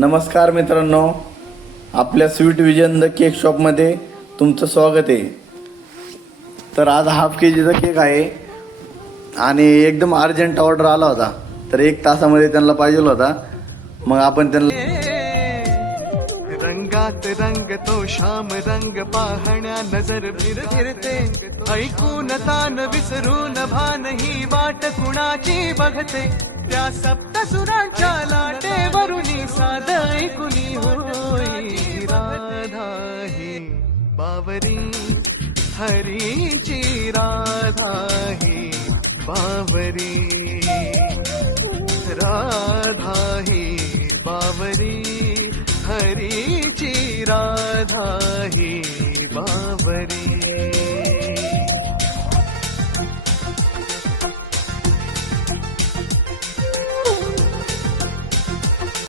नमस्कार मित्रांनो, आपल्या स्वीट विजन द केक शॉपमध्ये तुमचं स्वागत आहे. तर आज हाफ KGचा केक आहे आणि एकदम अर्जंट ऑर्डर आला होता. तर 1 तासामध्ये त्यांना पाहिजे होता. मग आपण त्यांना रंगात रंग तो श्याम रंग पाहण्या नजर फिरते ऐकून तान विसरून भान ही वाट कुणाची बघते त्या सप्तसुरांच्या लाटेवरुनी साध ऐकुनी होई राधा ही बावरी हरीची राधा ही बावरी राधा ही बावरी हरीची राधा ही बावरी.